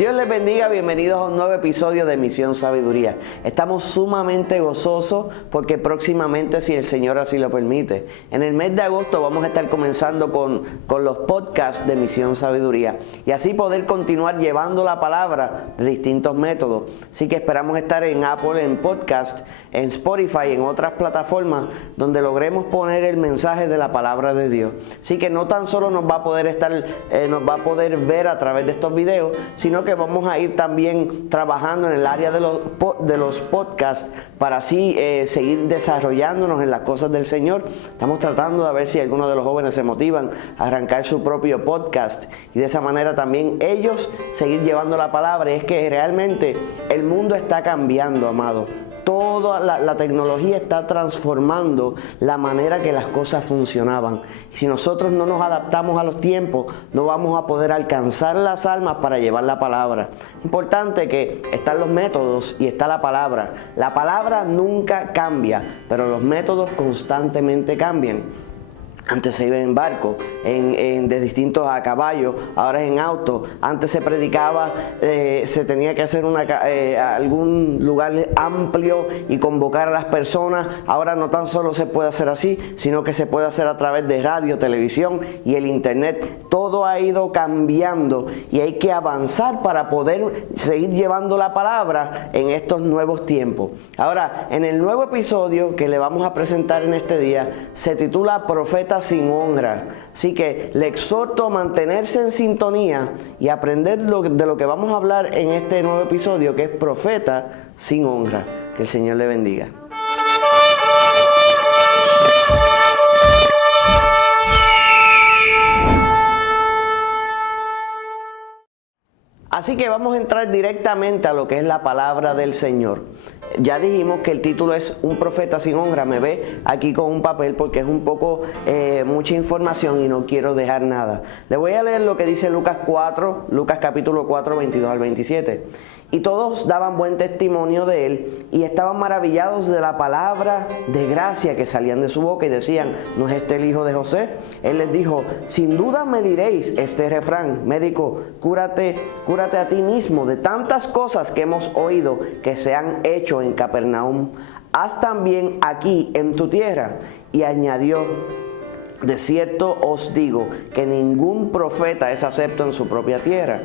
Dios les bendiga, bienvenidos a un nuevo episodio de Misión Sabiduría. Estamos sumamente gozosos porque próximamente, si el Señor así lo permite, en el mes de agosto vamos a estar comenzando con los podcasts de Misión Sabiduría y así poder continuar llevando la palabra de distintos métodos. Así que esperamos estar en Apple, en podcast, en Spotify, en otras plataformas donde logremos poner el mensaje de la palabra de Dios. Así que no tan solo nos va a poder ver a través de estos videos, sino que vamos a ir también trabajando en el área de los podcasts para así seguir desarrollándonos en las cosas del Señor. Estamos tratando de ver si algunos de los jóvenes se motivan a arrancar su propio podcast y de esa manera también ellos seguir llevando la palabra. Y es que realmente el mundo está cambiando, amado. Toda la tecnología está transformando la manera que las cosas funcionaban. Y si nosotros no nos adaptamos a los tiempos, no vamos a poder alcanzar las almas para llevar la palabra. Importante que están los métodos y está la palabra. La palabra nunca cambia, pero los métodos constantemente cambian. Antes se iba en barco, de distintos a caballo, ahora es en auto. Antes se predicaba, se tenía que hacer algún lugar amplio y convocar a las personas. Ahora no tan solo se puede hacer así, sino que se puede hacer a través de radio, televisión y el internet. Todo ha ido cambiando y hay que avanzar para poder seguir llevando la palabra en estos nuevos tiempos. Ahora, en el nuevo episodio que le vamos a presentar en este día, se titula Profeta sin honra. Así que le exhorto a mantenerse en sintonía y aprender de lo que vamos a hablar en este nuevo episodio, que es profeta sin honra. Que el Señor le bendiga. Así que vamos a entrar directamente a lo que es la palabra del Señor. Ya dijimos que el título es Un profeta sin honra. Me ve aquí con un papel porque es un poco mucha información y no quiero dejar nada. Le voy a leer lo que dice Lucas capítulo 4, 22 al 27. Y todos daban buen testimonio de él y estaban maravillados de la palabra de gracia que salían de su boca y decían: ¿no es este el hijo de José? Él les dijo: sin duda me diréis este refrán: médico, cúrate a ti mismo de tantas cosas que hemos oído que se han hecho en Capernaum. Haz también aquí en tu tierra. Y añadió: de cierto os digo que ningún profeta es acepto en su propia tierra.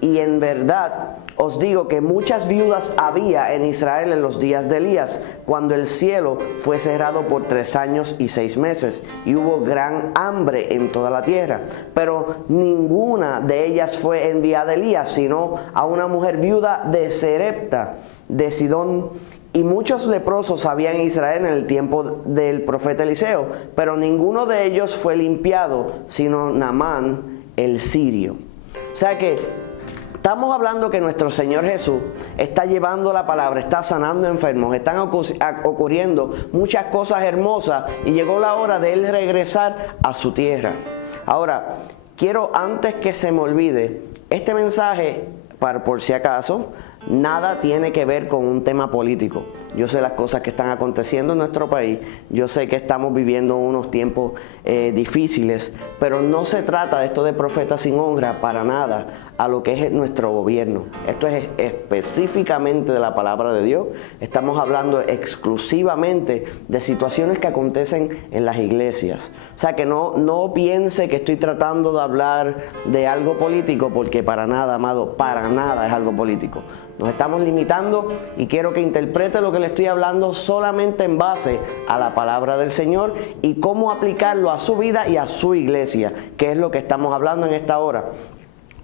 Y en verdad os digo que muchas viudas había en Israel en los días de Elías, cuando el cielo fue cerrado por 3 años y 6 meses, y hubo gran hambre en toda la tierra. Pero ninguna de ellas fue enviada a Elías, sino a una mujer viuda de Serepta, de Sidón. Y muchos leprosos había en Israel en el tiempo del profeta Eliseo, pero ninguno de ellos fue limpiado, sino Naamán el sirio. O sea que estamos hablando que nuestro Señor Jesús está llevando la palabra, está sanando enfermos, están ocurriendo muchas cosas hermosas y llegó la hora de Él regresar a su tierra. Ahora, quiero, antes que se me olvide, este mensaje, por si acaso, nada tiene que ver con un tema político. Yo sé las cosas que están aconteciendo en nuestro país, yo sé que estamos viviendo unos tiempos difíciles, pero no se trata de esto de profeta sin honra para nada a lo que es nuestro gobierno. Esto es específicamente de la palabra de Dios. Estamos hablando exclusivamente de situaciones que acontecen en las iglesias. O sea que no piense que estoy tratando de hablar de algo político, porque para nada, amado, para nada es algo político. Nos estamos limitando y quiero que interprete lo que le estoy hablando solamente en base a la palabra del Señor y cómo aplicarlo a su vida y a su iglesia, que es lo que estamos hablando en esta hora.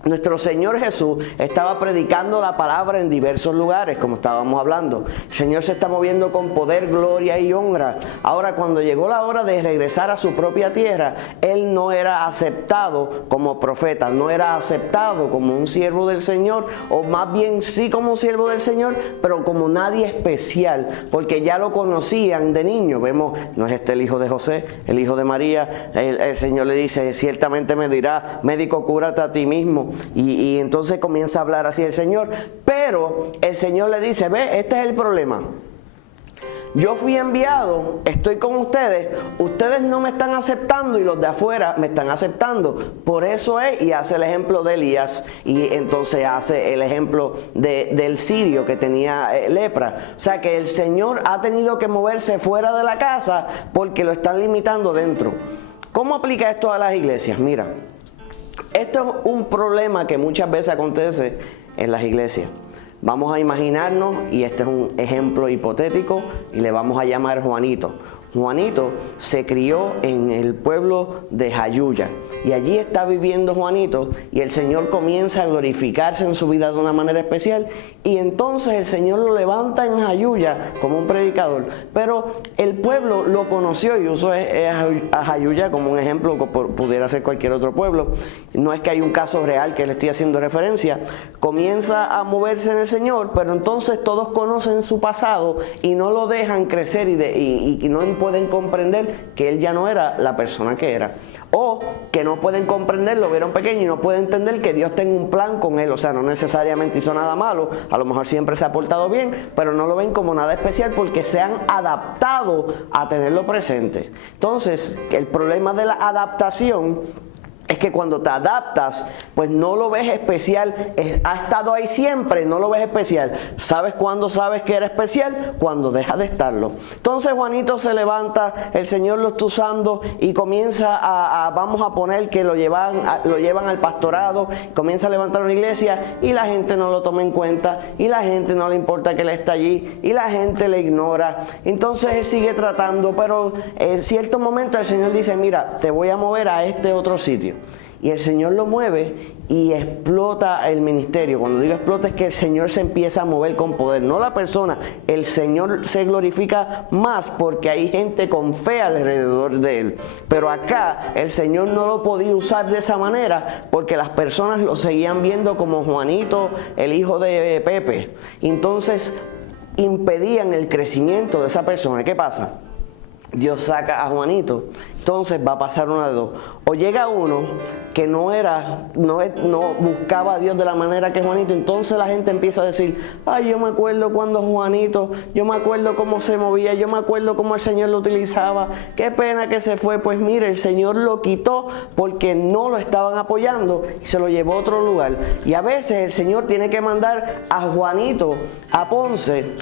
Nuestro Señor Jesús estaba predicando la palabra en diversos lugares, como estábamos hablando. El Señor se está moviendo con poder, gloria y honra. Ahora, cuando llegó la hora de regresar a su propia tierra, Él no era aceptado como profeta, no era aceptado como un siervo del Señor, o más bien sí como un siervo del Señor, pero como nadie especial, porque ya lo conocían de niño. Vemos, ¿no es este el hijo de José, el hijo de María? El Señor le dice: ciertamente me dirá, médico, cúrate a ti mismo. Y entonces comienza a hablar así el Señor, pero el Señor le dice: ve, este es el problema. yo fui enviado, estoy con ustedes, ustedes no me están aceptando y los de afuera me están aceptando. Por eso es, y hace el ejemplo de Elías, y entonces hace el ejemplo del sirio que tenía lepra. O sea que el Señor ha tenido que moverse fuera de la casa porque lo están limitando dentro. ¿Cómo aplica esto a las iglesias? Mira, esto es un problema que muchas veces acontece en las iglesias. Vamos a imaginarnos, y este es un ejemplo hipotético, y le vamos a llamar Juanito. Juanito se crió en el pueblo de Jayuya y allí está viviendo Juanito, y el Señor comienza a glorificarse en su vida de una manera especial, y entonces el Señor lo levanta en Jayuya como un predicador, pero el pueblo lo conoció, y uso a Jayuya como un ejemplo que pudiera ser cualquier otro pueblo, no es que hay un caso real que le estoy haciendo referencia. Comienza a moverse en el Señor, pero entonces todos conocen su pasado y no lo dejan crecer y no pueden comprender que él ya no era la persona que era, o que no pueden comprender, lo vieron pequeño y no pueden entender que Dios tenga un plan con él. O sea, no necesariamente hizo nada malo, a lo mejor siempre se ha portado bien, pero no lo ven como nada especial porque se han adaptado a tenerlo presente. Entonces, el problema de la adaptación es que cuando te adaptas, pues no lo ves especial. Ha estado ahí siempre, no lo ves especial. ¿Sabes cuándo sabes que era especial? Cuando deja de estarlo. Entonces Juanito se levanta, el Señor lo está usando y comienza vamos a poner que lo llevan al pastorado, comienza a levantar una iglesia y la gente no lo toma en cuenta y la gente no le importa que él está allí y la gente le ignora. Entonces él sigue tratando, pero en cierto momento el Señor dice, mira, te voy a mover a este otro sitio. Y el Señor lo mueve y explota el ministerio. Cuando digo explota es que el Señor se empieza a mover con poder, no la persona. El Señor se glorifica más porque hay gente con fe alrededor de él. Pero acá el Señor no lo podía usar de esa manera porque las personas lo seguían viendo como Juanito, el hijo de Pepe. Entonces impedían el crecimiento de esa persona. ¿Qué pasa? Dios saca a Juanito, entonces va a pasar una de dos. O llega uno que no buscaba a Dios de la manera que Juanito, entonces la gente empieza a decir, ay, yo me acuerdo cuando Juanito, yo me acuerdo cómo se movía, yo me acuerdo cómo el Señor lo utilizaba, qué pena que se fue. Pues mire, el Señor lo quitó porque no lo estaban apoyando y se lo llevó a otro lugar. Y a veces el Señor tiene que mandar a Juanito a Ponce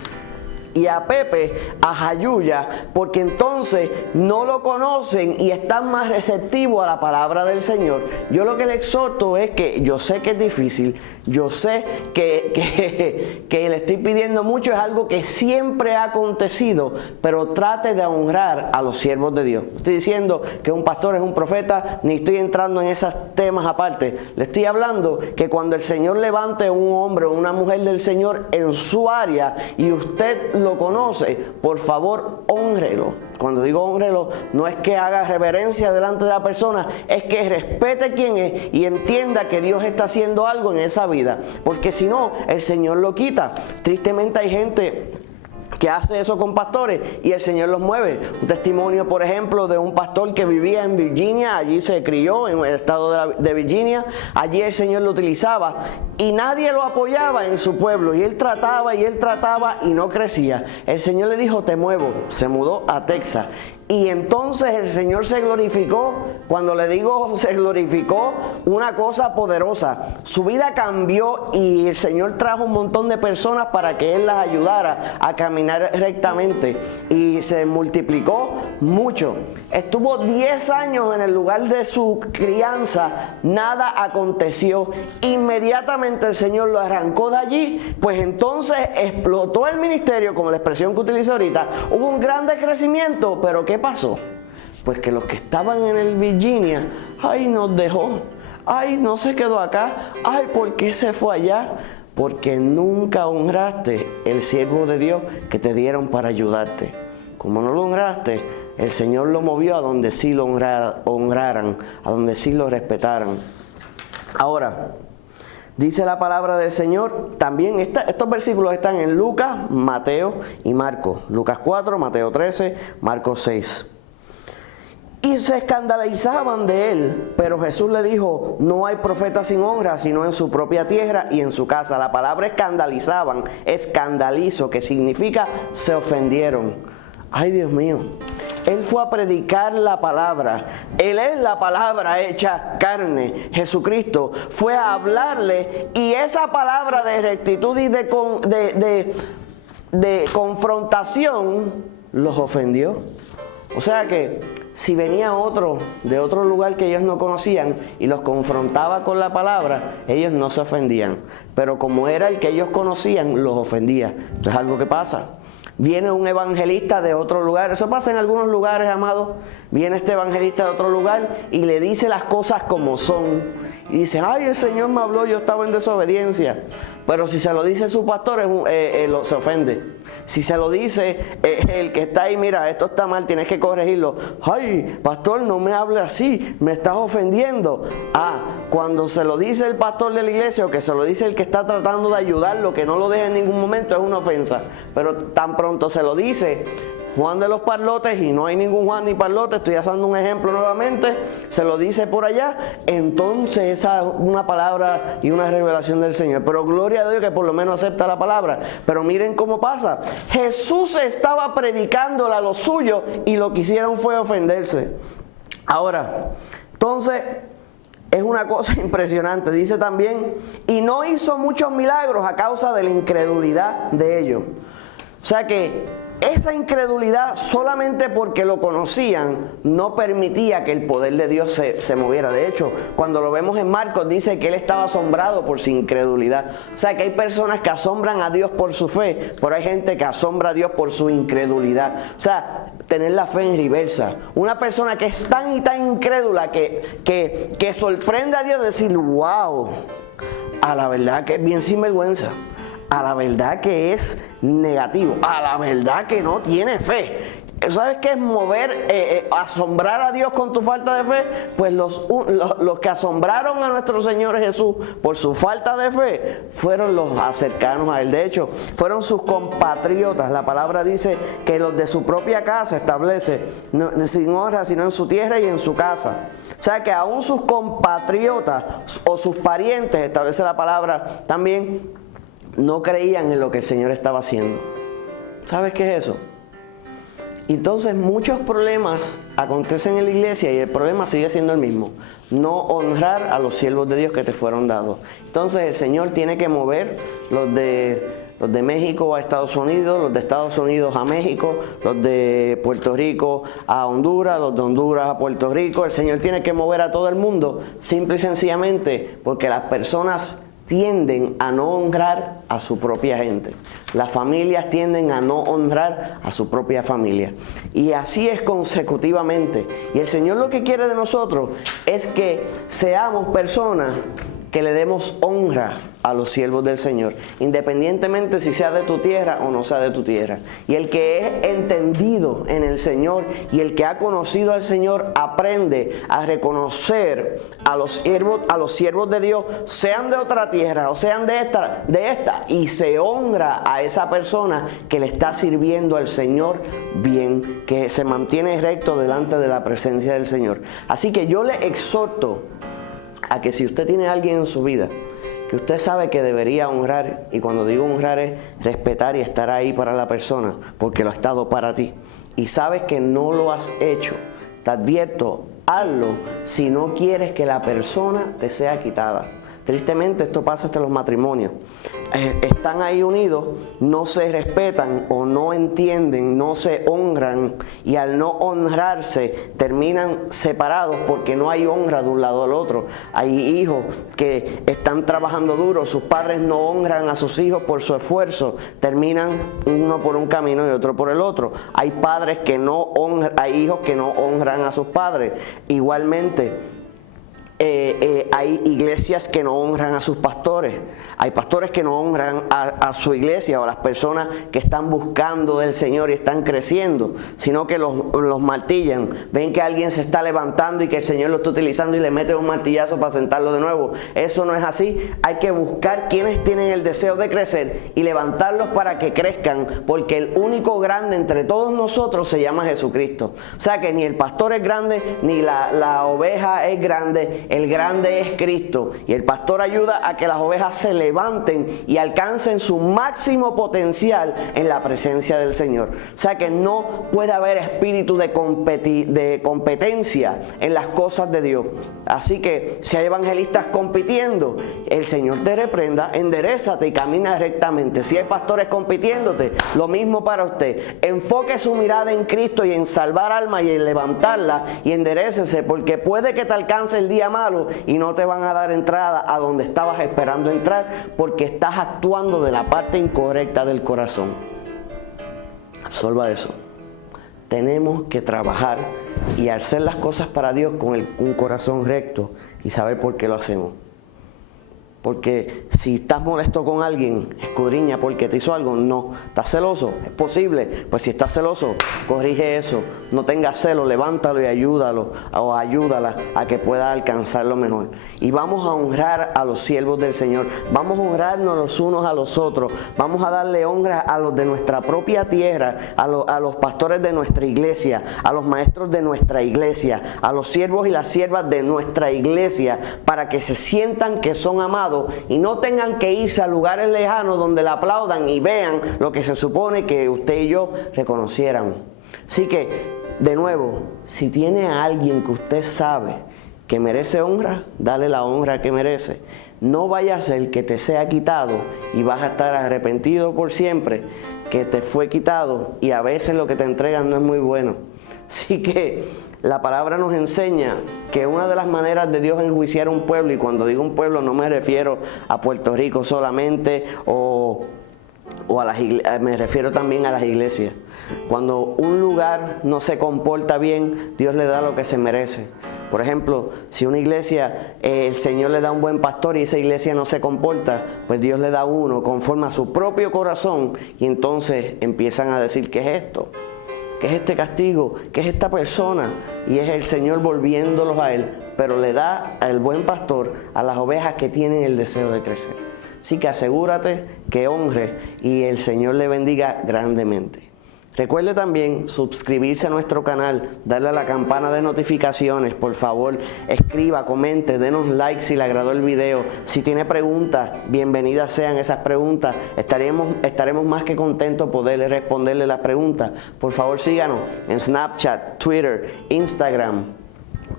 y a Pepe a Jayuya, porque entonces no lo conocen y están más receptivos a la palabra del Señor. Yo lo que le exhorto es que yo sé que es difícil, yo sé que le estoy pidiendo mucho, es algo que siempre ha acontecido, pero trate de honrar a los siervos de Dios. Estoy diciendo que un pastor es un profeta, ni estoy entrando en esos temas aparte. Le estoy hablando que cuando el Señor levante a un hombre o una mujer del Señor en su área y usted lo conoce, por favor, hóngrelo. Cuando digo hóngrelo, no es que haga reverencia delante de la persona, es que respete quién es y entienda que Dios está haciendo algo en esa vida, porque si no, el Señor lo quita. Tristemente hay gente que hace eso con pastores y el Señor los mueve. Un testimonio, por ejemplo, de un pastor que vivía en Virginia, allí se crió en el estado de Virginia, allí el Señor lo utilizaba y nadie lo apoyaba en su pueblo, y él trataba y no crecía. El Señor le dijo, te muevo. Se mudó a Texas. Y entonces el Señor se glorificó. Cuando le digo se glorificó, una cosa poderosa. Su vida cambió y el Señor trajo un montón de personas para que Él las ayudara a caminar rectamente. Y se multiplicó mucho. Estuvo 10 años en el lugar de su crianza. Nada aconteció. Inmediatamente el Señor lo arrancó de allí. Pues entonces explotó el ministerio, como la expresión que utilicé ahorita. Hubo un gran crecimiento, pero ¿qué pasó? Pues que los que estaban en el Virginia, ay, nos dejó, ay, no se quedó acá, ay, ¿por qué se fue allá? Porque nunca honraste el siervo de Dios que te dieron para ayudarte. Como no lo honraste, el Señor lo movió a donde sí lo honraran, a donde sí lo respetaran. Ahora, dice la palabra del Señor, también estos versículos están en Lucas, Mateo y Marcos. Lucas 4, Mateo 13, Marcos 6. Y se escandalizaban de él, pero Jesús le dijo, no hay profeta sin honra, sino en su propia tierra y en su casa. La palabra escandalizaban, escandalizo, que significa se ofendieron. Ay, Dios mío. Él fue a predicar la palabra. Él es la palabra hecha carne. Jesucristo fue a hablarle y esa palabra de rectitud y de confrontación los ofendió. O sea que si venía otro de otro lugar que ellos no conocían y los confrontaba con la palabra, ellos no se ofendían. Pero como era el que ellos conocían, los ofendía. Esto es algo que pasa. Viene un evangelista de otro lugar, eso pasa en algunos lugares, amados. Viene este evangelista de otro lugar y le dice las cosas como son. Y dice, ay, el Señor me habló, yo estaba en desobediencia. Pero si se lo dice su pastor, se ofende. Si se lo dice el que está ahí, mira, esto está mal, tienes que corregirlo. Ay, pastor, no me hable así, me estás ofendiendo. Cuando se lo dice el pastor de la iglesia o que se lo dice el que está tratando de ayudarlo, que no lo deje en ningún momento, es una ofensa. Pero tan pronto se lo dice Juan de los Parlotes, y no hay ningún Juan ni Parlote, estoy haciendo un ejemplo nuevamente, se lo dice por allá, entonces esa es una palabra y una revelación del Señor. Pero gloria a Dios que por lo menos acepta la palabra. Pero miren cómo pasa. Jesús estaba predicándole a los suyos y lo que hicieron fue ofenderse. Ahora, entonces, es una cosa impresionante. Dice también, y no hizo muchos milagros a causa de la incredulidad de ellos. O sea que esa incredulidad, solamente porque lo conocían, no permitía que el poder de Dios se moviera. De hecho, cuando lo vemos en Marcos, dice que él estaba asombrado por su incredulidad. O sea que hay personas que asombran a Dios por su fe, pero hay gente que asombra a Dios por su incredulidad. O sea, tener la fe en reversa. Una persona que es tan y tan incrédula que sorprende a Dios de decir, wow, a la verdad que es bien sinvergüenza. A la verdad que es negativo, a la verdad que no tiene fe. ¿Sabes qué es mover, asombrar a Dios con tu falta de fe? Pues los que asombraron a nuestro Señor Jesús por su falta de fe fueron los cercanos a Él. De hecho, fueron sus compatriotas. La palabra dice que los de su propia casa establece, no, sin honra, sino en su tierra y en su casa. O sea que aún sus compatriotas o sus parientes, establece la palabra también, no creían en lo que el Señor estaba haciendo. ¿Sabes qué es eso? Entonces muchos problemas acontecen en la iglesia y el problema sigue siendo el mismo. No honrar a los siervos de Dios que te fueron dados. Entonces el Señor tiene que mover los de México a Estados Unidos, los de Estados Unidos a México, los de Puerto Rico a Honduras, los de Honduras a Puerto Rico. El Señor tiene que mover a todo el mundo, simple y sencillamente porque las personas tienden a no honrar a su propia gente. Las familias tienden a no honrar a su propia familia. Y así es consecutivamente. Y el Señor lo que quiere de nosotros es que seamos personas que le demos honra a los siervos del Señor, independientemente si sea de tu tierra o no sea de tu tierra. Y el que es entendido en el Señor y el que ha conocido al Señor aprende a reconocer a los siervos de Dios, sean de otra tierra o sean de esta, y se honra a esa persona que le está sirviendo al Señor bien, que se mantiene recto delante de la presencia del Señor. Así que yo le exhorto a que si usted tiene a alguien en su vida que usted sabe que debería honrar, y cuando digo honrar es respetar y estar ahí para la persona porque lo ha estado para ti, y sabes que no lo has hecho, te advierto, hazlo si no quieres que la persona te sea quitada. Tristemente esto pasa hasta en los matrimonios. Están ahí unidos, no se respetan o no entienden, no se honran, y al no honrarse terminan separados porque no hay honra de un lado al otro. Hay hijos que están trabajando duro, sus padres no honran a sus hijos por su esfuerzo, terminan uno por un camino y otro por el otro. Hay padres que no honran, hay hijos que no honran a sus padres. Igualmente, hay iglesias que no honran a sus pastores, hay pastores que no honran a su iglesia o a las personas que están buscando del Señor y están creciendo, sino que los martillan. Ven que alguien se está levantando y que el Señor lo está utilizando y le mete un martillazo para sentarlo de nuevo. Eso no es así. Hay que buscar quienes tienen el deseo de crecer y levantarlos para que crezcan, porque el único grande entre todos nosotros se llama Jesucristo. O sea que ni el pastor es grande, ni la oveja es grande. el grande es Cristo. Y el pastor ayuda a que las ovejas se levanten y alcancen su máximo potencial en la presencia del Señor. O sea que no puede haber espíritu de competencia en las cosas de Dios. Así que si hay evangelistas compitiendo, el Señor te reprenda, enderézate y camina rectamente. Si hay pastores compitiéndote, lo mismo para usted. Enfoque su mirada en Cristo y en salvar almas y en levantarla, y enderécese, porque puede que te alcance el día malo y no te van a dar entrada a donde estabas esperando entrar, porque estás actuando de la parte incorrecta del corazón. Absorba eso. Tenemos que trabajar y hacer las cosas para Dios con un corazón recto y saber por qué lo hacemos. Porque si estás molesto con alguien, escudriña porque te hizo algo. No. ¿Estás celoso? Es posible. Pues si estás celoso, corrige eso. No tengas celo, levántalo y ayúdalo o ayúdala a que pueda alcanzar lo mejor. Y vamos a honrar a los siervos del Señor. Vamos a honrarnos los unos a los otros. Vamos a darle honra a los de nuestra propia tierra, a los pastores de nuestra iglesia, a los maestros de nuestra iglesia, a los siervos y las siervas de nuestra iglesia, para que se sientan que son amados y no tengan que irse a lugares lejanos donde la aplaudan y vean lo que se supone que usted y yo reconociéramos. Así que, de nuevo, si tiene a alguien que usted sabe que merece honra, dale la honra que merece. No vaya a ser que te sea quitado y vas a estar arrepentido por siempre, que te fue quitado y a veces lo que te entregan no es muy bueno. Así que la palabra nos enseña que una de las maneras de Dios enjuiciar a un pueblo, y cuando digo un pueblo no me refiero a Puerto Rico solamente o a las iglesias, me refiero también a las iglesias. Cuando un lugar no se comporta bien, Dios le da lo que se merece. Por ejemplo, si una iglesia, el Señor le da un buen pastor y esa iglesia no se comporta, pues Dios le da uno conforme a su propio corazón, y entonces empiezan a decir, ¿qué es esto? ¿Qué es este castigo? ¿Qué es esta persona? Y es el Señor volviéndolos a Él, pero le da al buen pastor a las ovejas que tienen el deseo de crecer. Así que asegúrate que honre y el Señor le bendiga grandemente. Recuerde también suscribirse a nuestro canal, darle a la campana de notificaciones, por favor, escriba, comente, denos like si le agradó el video. Si tiene preguntas, bienvenidas sean esas preguntas. Estaremos más que contentos poderle responderle las preguntas. Por favor, síganos en Snapchat, Twitter, Instagram.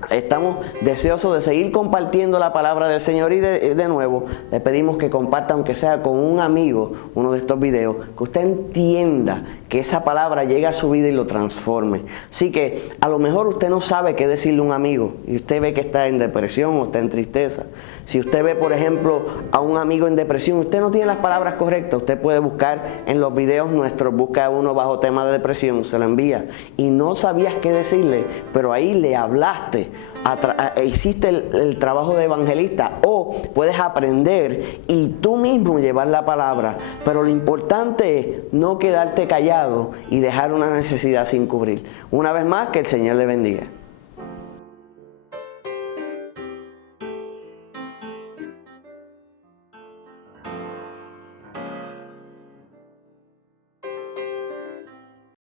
Estamos deseosos de seguir compartiendo la palabra del Señor y de nuevo le pedimos que comparta, aunque sea con un amigo, uno de estos videos, que usted entienda que esa palabra llegue a su vida y lo transforme. Así que a lo mejor usted no sabe qué decirle a un amigo y usted ve que está en depresión o está en tristeza. Si usted ve, por ejemplo, a un amigo en depresión, usted no tiene las palabras correctas, usted puede buscar en los videos nuestros, busca uno bajo tema de depresión, se lo envía y no sabías qué decirle, pero ahí le hablaste, hiciste el trabajo de evangelista, o puedes aprender y tú mismo llevar la palabra, pero lo importante es no quedarte callado y dejar una necesidad sin cubrir. Una vez más, que el Señor le bendiga.